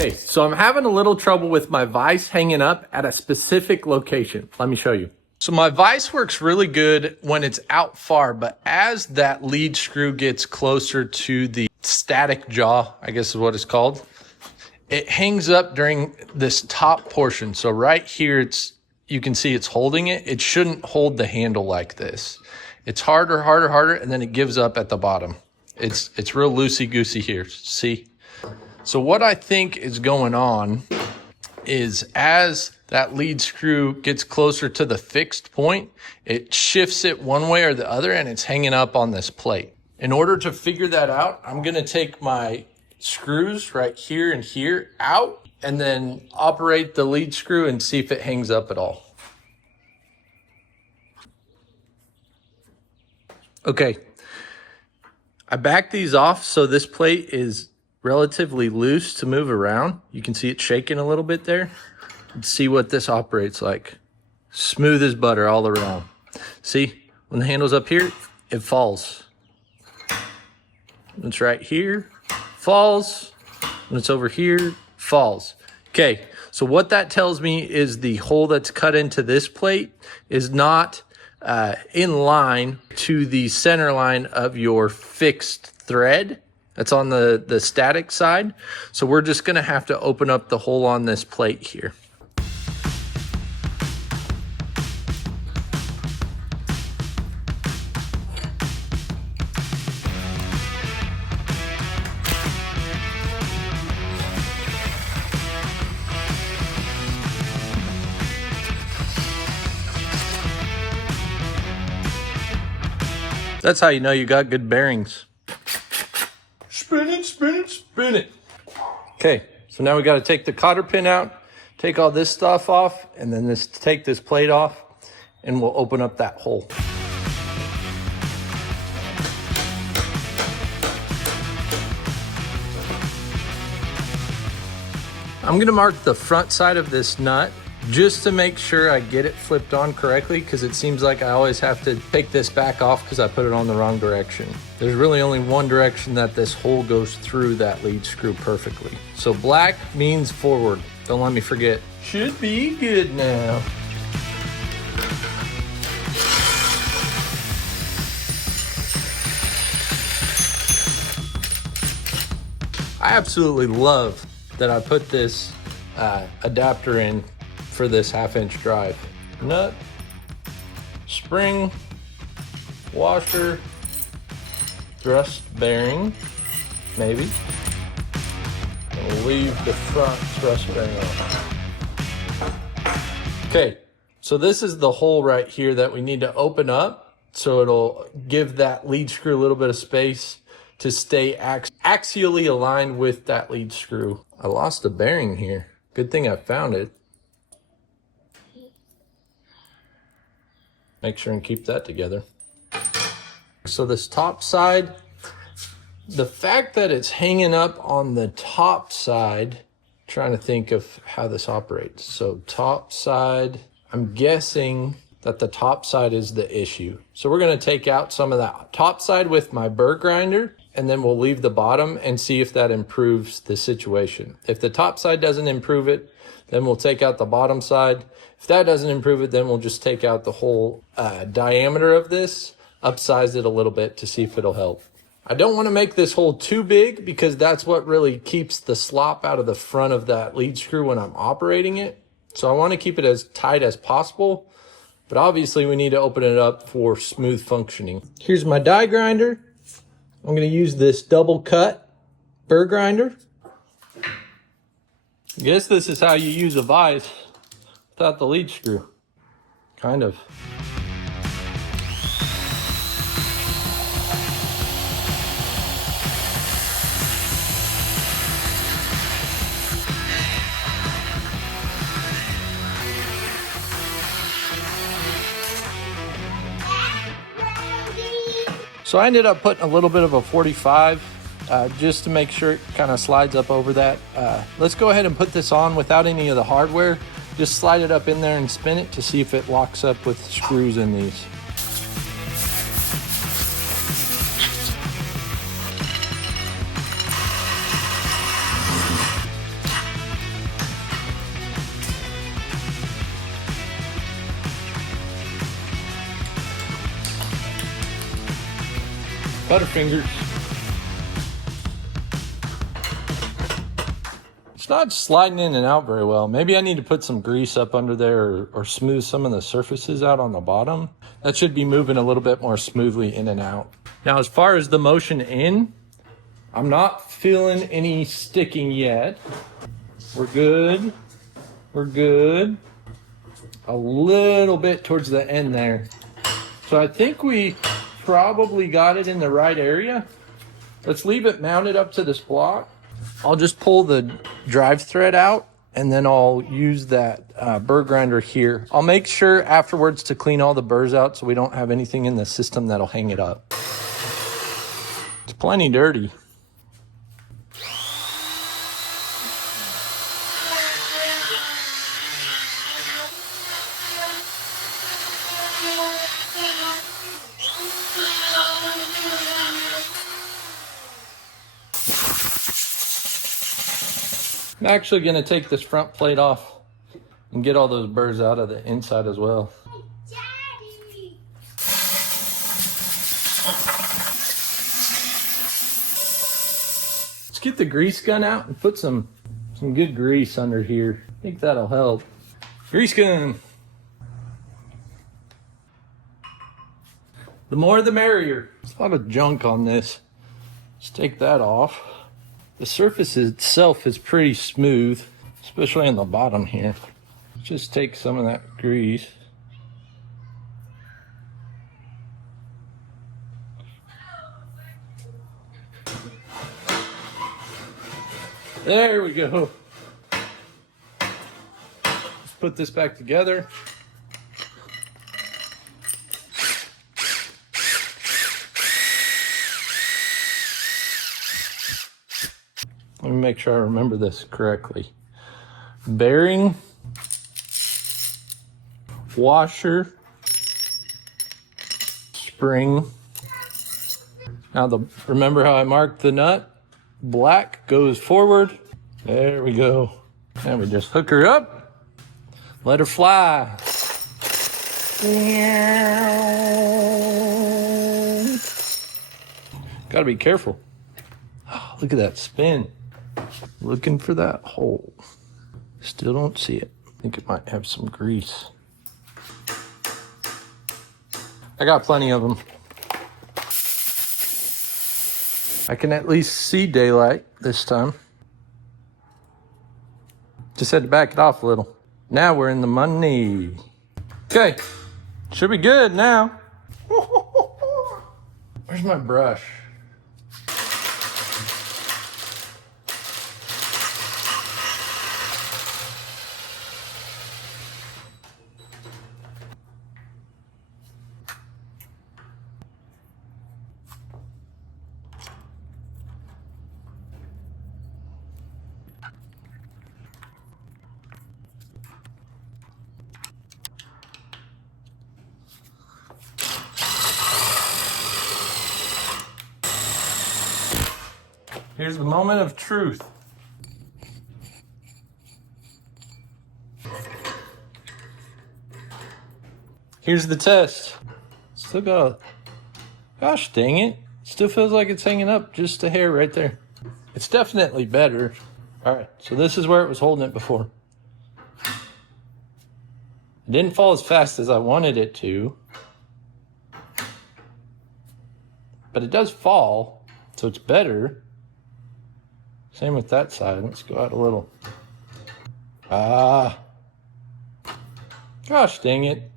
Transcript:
Okay, so I'm having a little trouble with my vise hanging up at a specific location. Let me show you. So my vise works really good when it's out far, but as that lead screw gets closer to the static jaw, I guess is what it's called, it hangs up during this top portion. So right here, you can see it's holding it. It shouldn't hold the handle like this. It's harder, and then it gives up at the bottom. It's real loosey-goosey here, see? So what I think is going on is as that lead screw gets closer to the fixed point, it shifts it one way or the other and it's hanging up on this plate. In order to figure that out, I'm gonna take my screws right here and here out and then operate the lead screw and see if it hangs up at all. Okay, I backed these off so this plate is relatively loose to move around. You can see it shaking a little bit there. Let's see what this operates like. Smooth as butter all around. See, when the handle's up here, it falls. When it's right here, falls. When it's over here, falls. Okay, so what that tells me is the hole that's cut into this plate is not in line to the center line of your fixed thread. That's on the static side. So we're just gonna have to open up the hole on this plate here. That's how you know you got good bearings. Spin it, spin it, spin it. Okay, so now we got to take the cotter pin out, take all this stuff off, and then take this plate off, and we'll open up that hole. I'm gonna mark the front side of this nut just to make sure I get it flipped on correctly, because it seems like I always have to take this back off because I put it on the wrong direction. There's really only one direction that this hole goes through that lead screw perfectly. So black means forward. Don't let me forget. Should be good now. I absolutely love that I put this adapter in for this 1/2 inch drive. Nut, spring, washer, thrust bearing, maybe. And we'll leave the front thrust bearing on. Okay, so this is the hole right here that we need to open up so it'll give that lead screw a little bit of space to stay axially aligned with that lead screw. I lost a bearing here. Good thing I found it. Make sure and keep that together. So this top side, the fact that it's hanging up on the top side, trying to think of how this operates. So top side, I'm guessing that the top side is the issue. So we're gonna take out some of that top side with my burr grinder, and then we'll leave the bottom and see if that improves the situation. If the top side doesn't improve it, then we'll take out the bottom side. If that doesn't improve it, then we'll just take out the whole diameter of this, upsize it a little bit to see if it'll help. I don't want to make this hole too big because that's what really keeps the slop out of the front of that lead screw when I'm operating it. So I want to keep it as tight as possible, but obviously we need to open it up for smooth functioning. Here's my die grinder. I'm going to use this double cut burr grinder. I guess this is how you use a vise without the lead screw. Kind of. So I ended up putting a little bit of a 45 just to make sure it kind of slides up over that. Let's go ahead and put this on without any of the hardware. Just slide it up in there and spin it to see if it locks up with screws in these. Butterfingers. It's not sliding in and out very well. Maybe I need to put some grease up under there or smooth some of the surfaces out on the bottom. That should be moving a little bit more smoothly in and out. Now, as far as the motion in, I'm not feeling any sticking yet. We're good. We're good. A little bit towards the end there. So I think we probably got it in the right area. Let's leave it mounted up to this block. I'll just pull the drive thread out and then I'll use that burr grinder here. I'll make sure afterwards to clean all the burrs out so we don't have anything in the system that'll hang it up. It's plenty dirty. I'm actually going to take this front plate off and get all those burrs out of the inside as well. Daddy. Let's get the grease gun out and put some good grease under here. I think that'll help. Grease gun. The more the merrier. There's a lot of junk on this. Let's take that off. The surface itself is pretty smooth, especially on the bottom here. Just take some of that grease. There we go. Let's put this back together. Let me make sure I remember this correctly. Bearing, washer, spring. Now remember how I marked the nut? Black goes forward. There we go. And we just hook her up. Let her fly. Gotta be careful. Oh, look at that spin. Looking for that hole. Still don't see it. I think it might have some grease. I got plenty of them. I can at least see daylight this time. Just had to back it off a little. Now we're in the money. Okay, should be good now. Where's my brush? Here's the moment of truth. Here's the test. Still got, gosh dang it. Still feels like it's hanging up just a hair right there. It's definitely better. All right, so this is where it was holding it before. It didn't fall as fast as I wanted it to. But it does fall, so it's better. Same with that side. Let's go out a little. Gosh dang it.